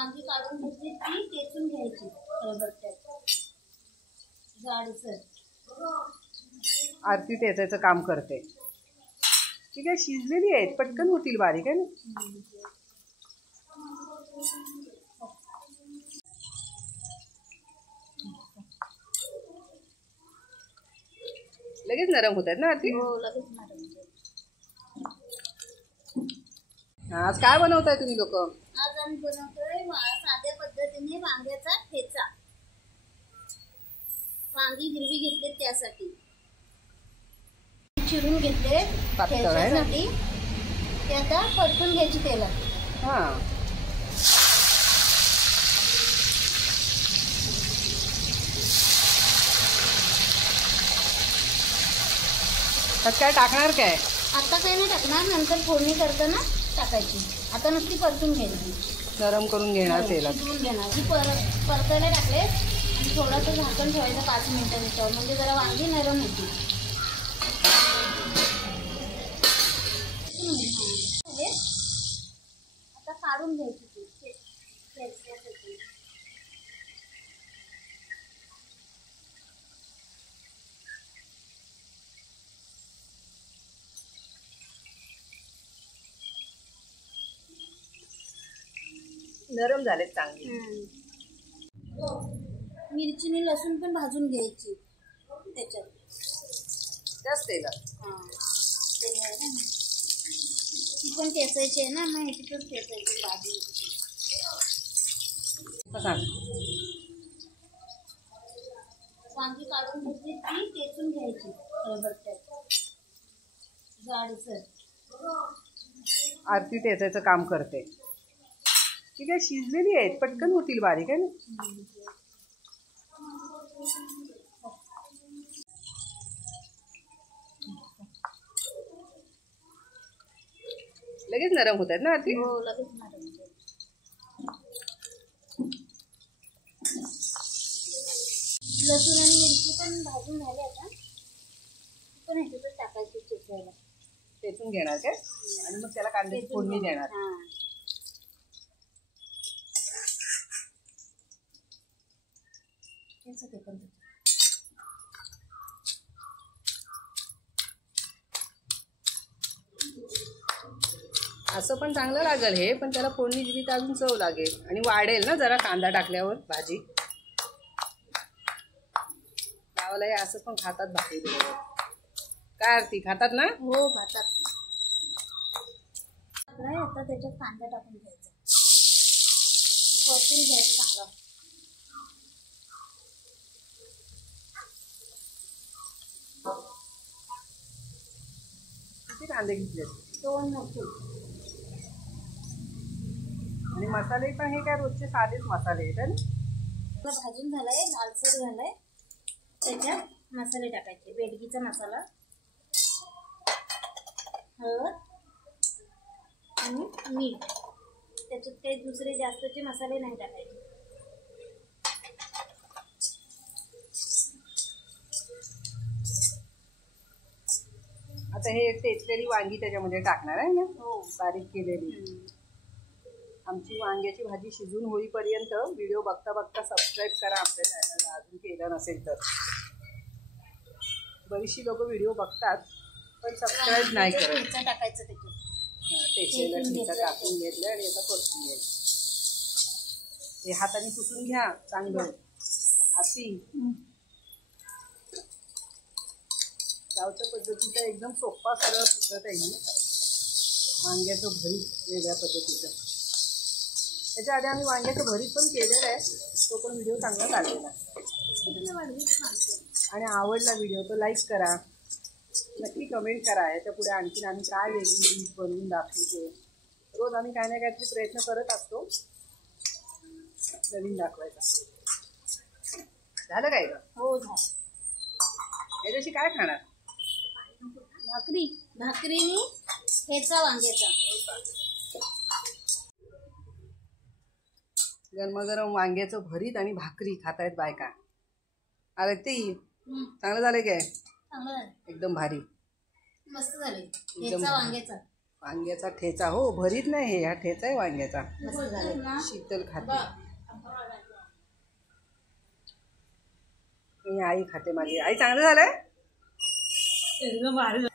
वांगी काढून घेतली ती टेचून घ्यायची खलबत्त्यात जाडसर. आरती टेचायचं काम करते. ठीक आहे, शिजलेली आहेत, पटकन होतील बारीक आहे ना. लगेच नरम होत आहेत ना आरती? हो, लगेच नरम. आज काय बनवताय तुम्ही लोक? आज आम्ही बनवतोय साध्या पद्धतीने वांग्याचा ठेचा. वांगी हिरवी घेतले त्यासाठी चिरून घेतले ठेच्यासाठी. ते आता परतून घ्यायची तेलात. हा, त्यात काय टाकणार काय? आता काही नाही टाकणार, नंतर फोडणी करताना टाकायची. आता नुसती परतून घ्यायची, नरम करून घेणार तेलात. घेणार ती परतायला टाकले आणि थोडंसं झाकण ठेवायचं 5 मिनिटांनी, म्हणजे जरा वांगी नरम होती. आता काढून घ्यायची ती. नरम झालेत चांगली. मिरचीने लसूण पण भाजून घ्यायची त्याच्यात त्याच तेलात. ती पण ठेचायची आहे ना, मग ह्याची पण ठेचायची भाजी. वांगी काढून घेतली ती टेचून घ्यायची खलबत्त्यात जाडसर. आरती टेचायचं काम करते. ठीक आहे, शिजलेली आहेत, पटकन होतील बारीक आहे ना. लगेच नरम होत आहेत ना आरती? हो, लगेच नरम. लसूण आणि मिरची पण भाजून झाले. आता पण ह्याच्यातच टाकायची ठेचायला. टेचून घेणार काय आणि मग त्याला कांद्याची फोडणी देणार. असं पण चांगलं लागेल हे, पण त्याला फोडणी दिली तर अजून चव लागेल आणि वाढेल ना जरा कांदा टाकल्यावर भाजी. गावाला हे असं पण खातात भाकरी. काय आरती, खातात ना? हो, खातात. आता त्याच्यात कांदा टाकून घ्यायचा, परतून घ्यायचं चांगलं. किती कांदे घेतले? 2 मोठे. आणि मसाले पण हे काय रोजचे साधेच मसाले आहेत ना? भाजून झालाय, लालसर झालाय. त्याच्यात मसाले टाकायचे. बेडगीचा मसाला, हळद आणि मीठ. त्याच्यात काही दुसरे जास्तचे मसाले नाही टाकायचे. आता हे टेचलेली वांगी त्याच्यामध्ये टाकणार आहे ना? हो, बारीक केलेली. आमची वांग्याची भाजी शिजून होईपर्यंत व्हिडिओ बघता बघता सबस्क्राईब करा आमच्या चॅनलला, अजून केलं नसेल तर. बरीचशी लोक व्हिडिओ बघतात पण सबस्क्राईब नाही करत. टाकायचं त्याच्यात. टेचलेला ठेचा टाकून घेतलं आणि आता परतून घ्यायचं. हे हाताने पुसून घ्या चांगलं. आती गावच्या पद्धतीचा एकदम सोपा सरळ पद्धत आहे ही. वांग्याचं भरीत वेगळ्या पद्धतीचं. त्याच्या आधी आम्ही वांग्याचं भरीत पण केलेलं आहे, तो पण व्हिडिओ चांगला चाललेला. आणि आवडला व्हिडिओ तर लाईक करा, नक्की कमेंट करा. याच्या पुढे आणखीन आम्ही काय वेगळी डिश बनवून दाखवतो. रोज आम्ही काय ना काहीतरी प्रयत्न करत असतो नवीन दाखवायचा. झालं काय का? हो, झालं. याच्याशी काय खाणार? भाकरीनी ठेचा वांग्याचा. गरमागरम वांग्याचं भरीत आणि भाकरी खातायत बायका. अरे ते चांगलं झालंय काय? चांगलं झालं, एकदम भारी, मस्त झाले. ठेचा वांग्याचा. वांग्याचा ठेचा. हो, भरीत नाही हे, हा ठेचा आहे वांग्याचा. मस्त झालं. शीतल खाते. मी आई खाते माझी. आई चांगलं झालंय. एकदम भारी.